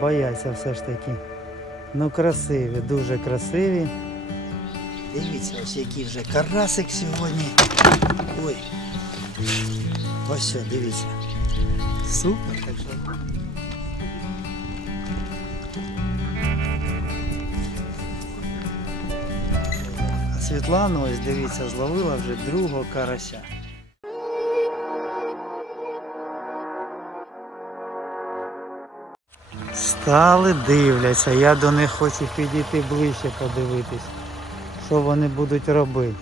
бояться все ж таки. Ну красиві, дуже красиві. Дивіться, ось який вже карасик сьогодні. Ой. Ось все, дивіться. Супер, так що. Світлана, ось дивіться, зловила вже другого карася. Стали, дивляться, я до них хочу підійти ближче подивитись, що вони будуть робити.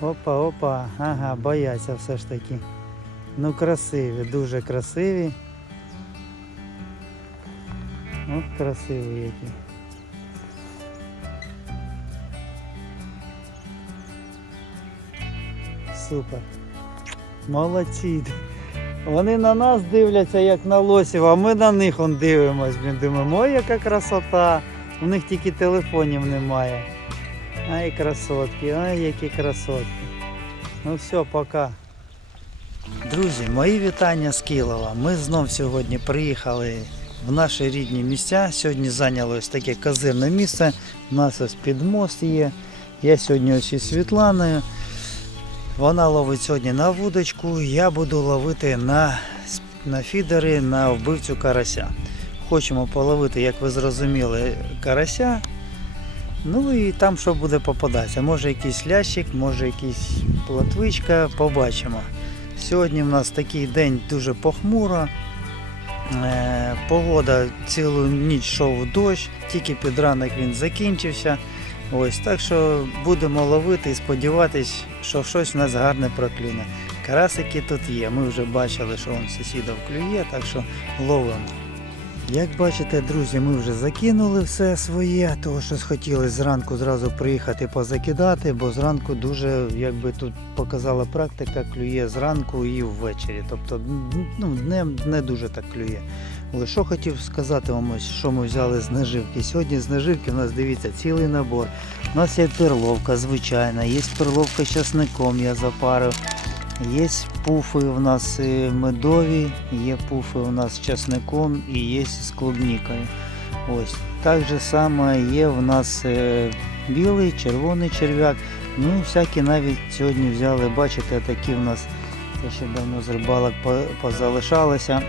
Опа, опа, ага, бояться все ж таки. Ну красиві, дуже красиві. От красиві які. Супер. Молодці. Вони на нас дивляться як на лосів, а ми на них он дивимось. Блін, думаємо, ой, яка красота. У них тільки телефонів немає. Ай, красотки, ай, які красотки. Ну все, пока. Друзі, мої вітання з Кілова. Ми знов сьогодні приїхали в наші рідні місця. Сьогодні зайняли ось таке козирне місце. У нас ось підмост є. Я сьогодні ось із Світланою. Вона ловить сьогодні на вудочку, я буду ловити на, на фідери на вбивцю карася. Хочемо половити, як ви зрозуміли, карася. Ну і там що буде попадатися. Може якийсь лящик, може якийсь плотвичка, побачимо. Сьогодні в нас такий день дуже похмуро. Е, Погода цілу ніч йшов дощ, тільки під ранок він закінчився. Ось так що будемо ловити і сподіватись, що щось у нас гарне проклюне. Карасики тут є. Ми вже бачили, що он сусідів клює, так що ловимо. Як бачите, друзі, ми вже закинули все своє, того що хотіли зранку зразу приїхати позакидати, бо зранку дуже, якби тут показала практика, клює зранку і ввечері. Тобто ну, не, не дуже так клює. Але що хотів сказати вам, ось, що ми взяли з наживки. Сьогодні з наживки у нас дивіться цілий набор. У нас є перловка звичайна, є перловка з часником, я запарив. Є пуфи у нас е, медові, є пуфи у нас з часником і є з клубнікою. Ось. Так само є в нас е, білий, червоний черв'як. Ну, всякі навіть сьогодні взяли, бачите, такі в нас ще давно з рибалок по- позалишалися.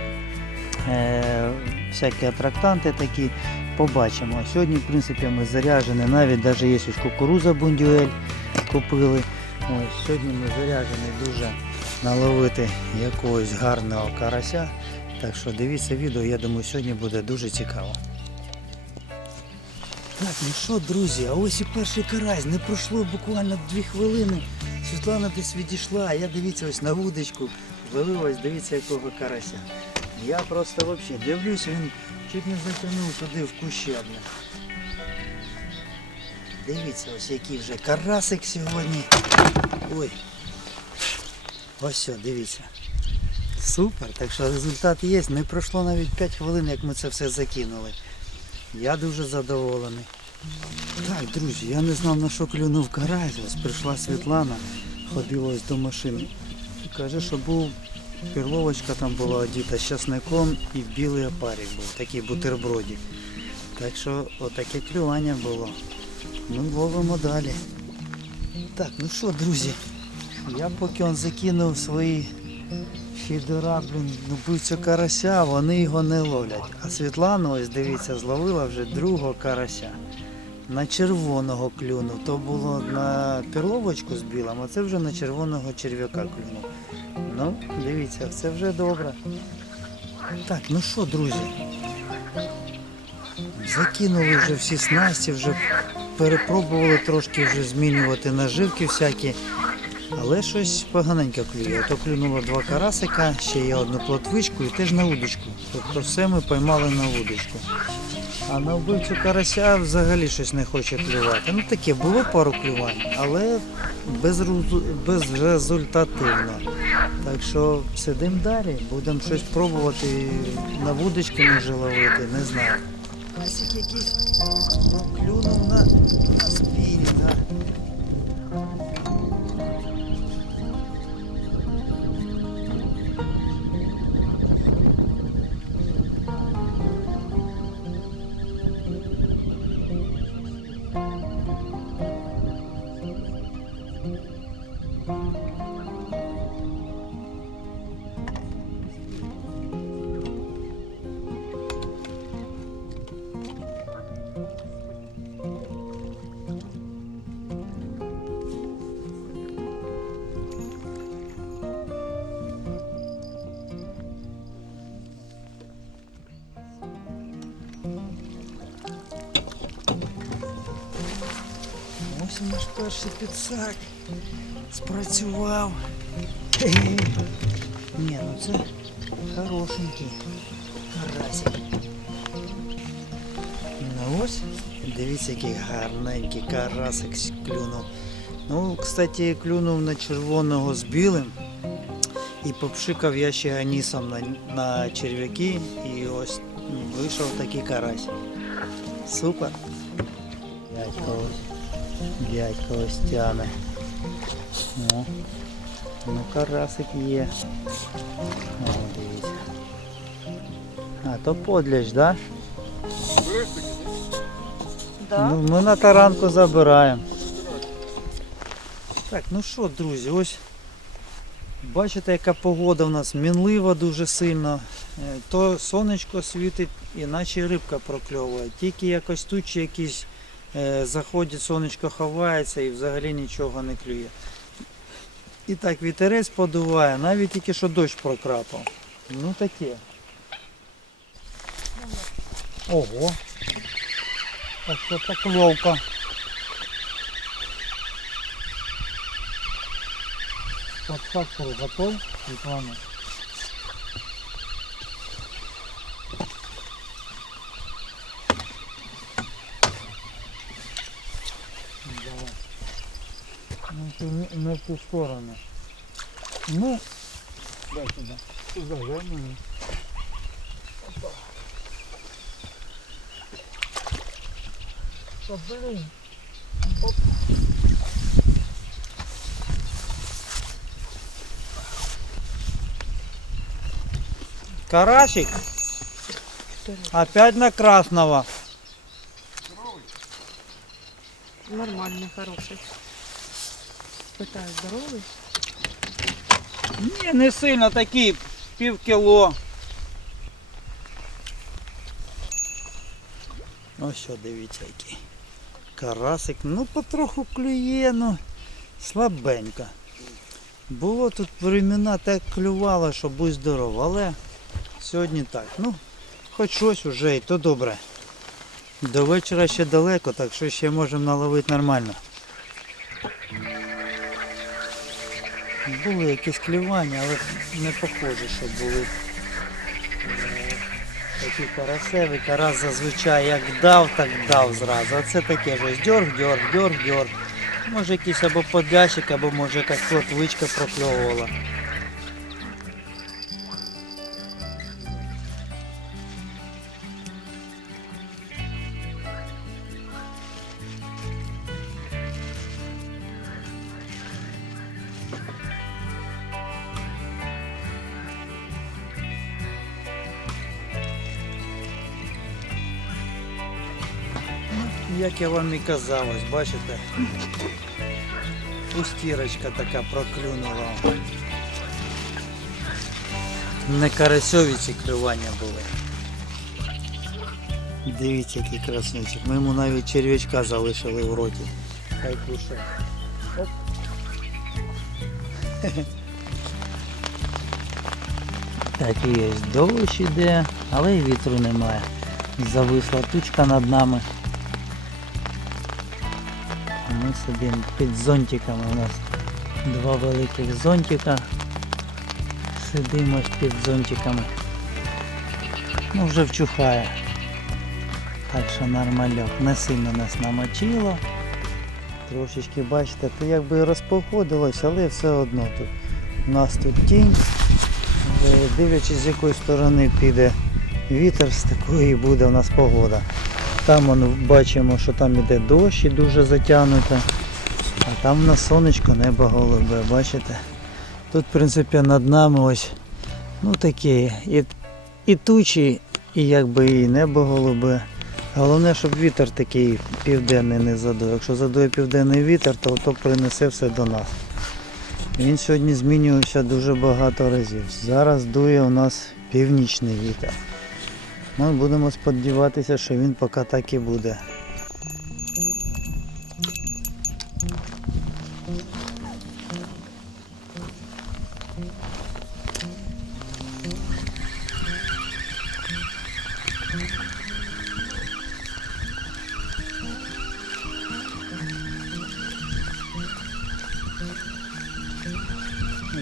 Всякі атрактанти такі. Побачимо. Сьогодні, в принципі, ми заряджені, навіть навіть є ось кукуруза бундюель купили. Ось, сьогодні ми заряджені дуже наловити якогось гарного карася. Так що дивіться відео, я думаю, сьогодні буде дуже цікаво. Так, ну що, друзі, а ось і перший карась. Не пройшло буквально дві хвилини. Світлана десь відійшла, а я дивіться ось на вудочку. Ловив ось, дивіться, якого карася. Я просто взагалі дивлюсь, він чуть не затягнув туди в кущі. бля. Дивіться, ось який вже карасик сьогодні. Ой. Ось все, дивіться. Супер, так що результат є. Не пройшло навіть 5 хвилин, як ми це все закинули. Я дуже задоволений. Так, друзі, я не знав на що клюнув карась. Ось прийшла Світлана, ходила ось до машини. Каже, що був перловочка там була одіта з часником і білий опарик був, такий бутербродик. Так що отаке клювання було. Ну, ловимо далі. Так, ну що, друзі, я поки он закинув свої фідера, блін, ну карася, вони його не ловлять. А Світлана, ось дивіться, зловила вже другого карася. На червоного клюнув. То було на перловочку з білим, а це вже на червоного черв'яка клюнув. Ну, дивіться, це вже добре. Так, ну що, друзі? Закинули вже всі снасті, вже перепробували трошки вже змінювати наживки всякі. Але щось поганенько клює. То клюнуло два карасика, ще є одну плотвичку і теж на удочку. Тобто все ми поймали на удочку. А на вбивцю карася взагалі щось не хоче клювати. Ну таке було пару клювань, але безрезультативно. Так що сидимо далі, будемо щось пробувати на вудочки може ловити, не знаю. Ну, клюнув на, Ось наш перший підсак. Спрацював. Ні, ну це хорошенький карасик. Ну ось, дивіться, який гарненький карасик клюнув. Ну, кстати, клюнув на червоного з білим. І попшикав я ще анісом на, на черв'яки і ось вийшов такий карась. Супер. Дядько ось. Дядько ось тяне. О. Ну карасик є. О, дивіться. А, то подляч, да? Да. Ну, ми на таранку забираємо. Так, ну що, друзі, ось бачите, яка погода в нас мінлива дуже сильно. Е, То сонечко світить, іначе рибка прокльовує. Тільки якось тучі якісь е, заходять, сонечко ховається і взагалі нічого не клює. І так вітерець подуває, навіть тільки що дощ прокрапав. Ну таке. Ого. Так що покльовка. Подсадку готов, Светлана? Ты не, не в ту сторону. Ну, дай сюда. Сюда, да, ну. Опа. Да, блин. Оп. Карасик. Опять на красного. Нормальный, хороший. Питаю, здоровий? Ні, не сильно такий, пів кіло. Ось що, дивіться який. Карасик, ну потроху клює, ну слабенько. Було тут времена так клювало, що будь здоров, але сьогодні так. Ну, хоч щось уже і то добре. До вечора ще далеко, так що ще можемо наловити нормально. Були якісь клювання, але не похоже, що були е, такі карасевики. Карас зазвичай як дав, так дав зразу. А це таке ось дьорг, дьорг, дьорг, дьорг. Може якийсь або подлящик, або може якась плотвичка прокльовувала. Як я вам і казав, ось бачите, пустірочка така проклюнула. Не карасьові ці клювання були. Дивіться, який краснючок. Ми йому навіть черв'ячка залишили в роті. Хай кушає. Так і є, дощ іде, але і вітру немає. Зависла тучка над нами. Сидимо під зонтиками. У нас два великих зонтика. Сидимо під зонтиками. Ну вже вчухає. Так що нормальок. Не сильно нас намочило. Трошечки бачите, то якби розпоходилось, але все одно тут. У нас тут тінь. Е, Дивлячись з якої сторони піде вітер, з такої буде у нас погода. Там вон, бачимо, що там іде дощ і дуже затягнуто. А там на сонечко небо голубе, бачите? Тут, в принципі, над нами ось ну такі і, і тучі, і якби і небо голубе. Головне, щоб вітер такий південний не задує. Якщо задує південний вітер, то то принесе все до нас. Він сьогодні змінювався дуже багато разів. Зараз дує у нас північний вітер. Ми будемо сподіватися, що він поки так і буде.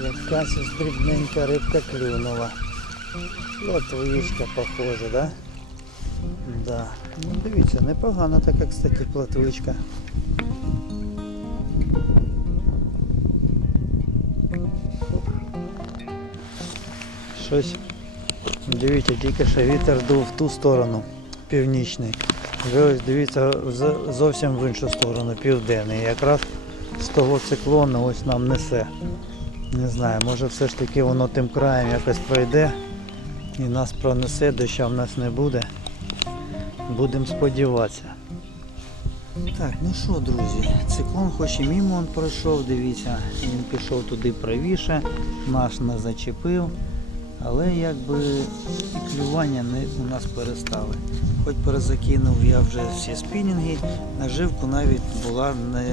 Якась дрібненька рибка клюнула. Плотвичка похожа, да? Да. Ну дивіться, непогана така, кстати, плотвичка. Щось. Дивіться, тільки що вітер дув в ту сторону, північний. Ви ось дивіться зовсім в іншу сторону, південний. Якраз з того циклону ось нам несе. Не знаю, може все ж таки воно тим краєм якось пройде і нас пронесе, доща в нас не буде. Будемо сподіватися. Так, ну що, друзі, циклон хоч і мимо он пройшов, дивіться, він пішов туди правіше, наш не зачепив, але якби і клювання не, у нас перестали. Хоч перезакинув я вже всі спінінги, наживку навіть була не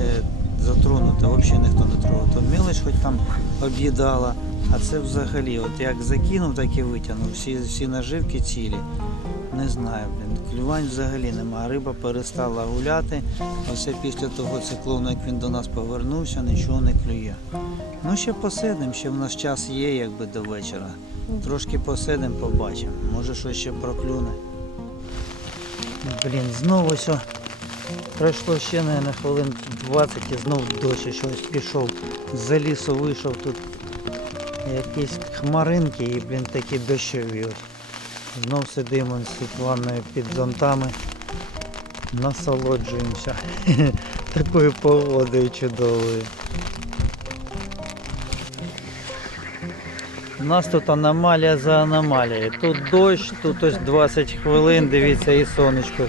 затронута, взагалі ніхто не трогав. То мелоч хоч там об'їдала, а це взагалі, от як закинув, так і витягнув. Всі, всі наживки цілі. Не знаю, блін. Клювань взагалі нема. Риба перестала гуляти. Оце після того циклону, як він до нас повернувся, нічого не клює. Ну ще посидимо, ще в нас час є, якби до вечора. Трошки посидимо, побачимо. Може щось ще проклюне. Блін, знову все. Пройшло ще, мабуть, хвилин 20 і знов дощ щось пішов. За лісу вийшов тут якісь хмаринки і, блін, такі дощові. Знов сидимо з Світланою під зонтами, насолоджуємося такою погодою чудовою. У нас тут аномалія за аномалією. Тут дощ, тут ось 20 хвилин, дивіться, і сонечко.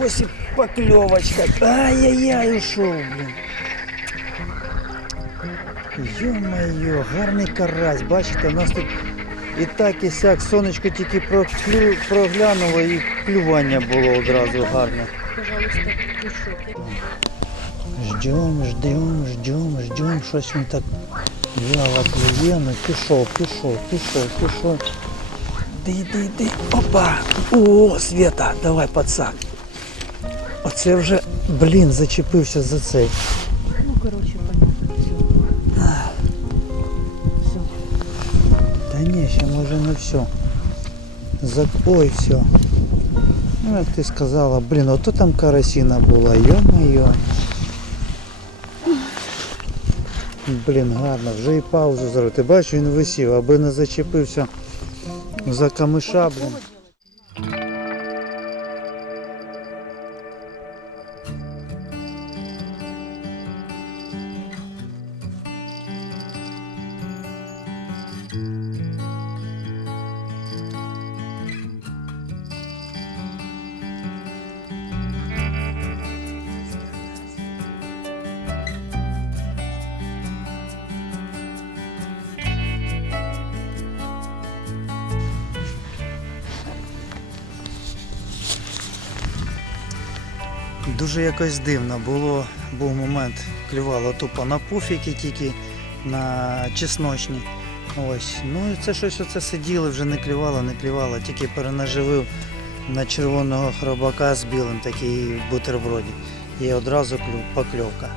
Ось і покльовочка. Ай-яй-яй, ушов, блін. Йо-моє, гарний карась, бачите, у нас тут і так і сяк, сонечко тільки проклю... проглянуло і клювання було одразу гарне. Пожалуйста, пушок. Ждем, ждем, ждем, ждем, щось він так вяло клює, ну пішов, пішов, пішов, пішов. Іди, іди, іди. Опа! О, Света, давай пацак. Оце вже, блін, зачепився за цей. Ну, короче, понятно. Все. Все. Та ні, ще може не все. За... Ой, все. Ну, як ти сказала, блін, ото там карасіна була, йо-моє. Блін, гарно, вже і паузу зробив. Ти бачиш, він висів, аби не зачепився за камиша, блін. Дуже якось дивно було, був момент, клювало тупо на пуфіки тільки на чесночні. Ось. Ну і це щось оце сиділи, вже не клювало, не клювало, тільки перенаживив на червоного хробака з білим такий бутерброді. І одразу покльовка.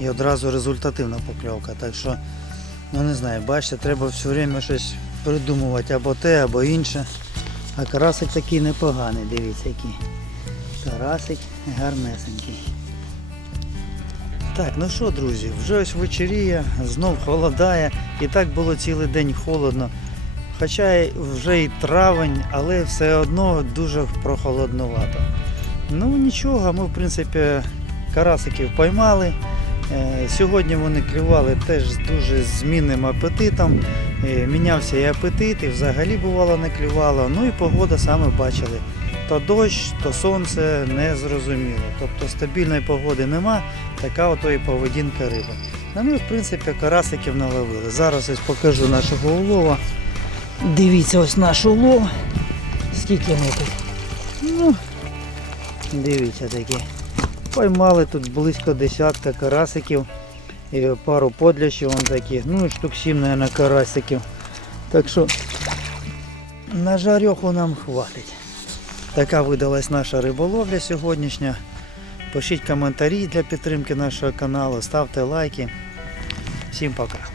І одразу результативна покльовка. Так що, ну не знаю, бачите, треба все время щось придумувати або те, або інше. А карасик такий непоганий, дивіться який. Карасик гарнесенький. Так, ну що, друзі, вже ось вечеріє, знов холодає. І так було цілий день холодно. Хоча вже і травень, але все одно дуже прохолоднувато. Ну нічого, ми в принципі карасиків поймали. Е, Сьогодні вони клювали теж з дуже змінним апетитом. Е, Мінявся і апетит, і взагалі бувало не клювало. Ну і погода саме бачили. То дощ, то сонце не зрозуміло. Тобто стабільної погоди нема, така ото і поведінка риби. Ну ми, в принципі, карасиків наловили. Зараз ось покажу нашого улова. Дивіться ось наш улов. Скільки ми тут? Ну, дивіться такі. Поймали тут близько десятка карасиків. І пару подлящів вон таких. Ну і штук 7, мабуть, карасиків. Так що на жарьоху нам хватить. Така видалась наша риболовля сьогоднішня. Пишіть коментарі для підтримки нашого каналу, ставте лайки. Всім пока.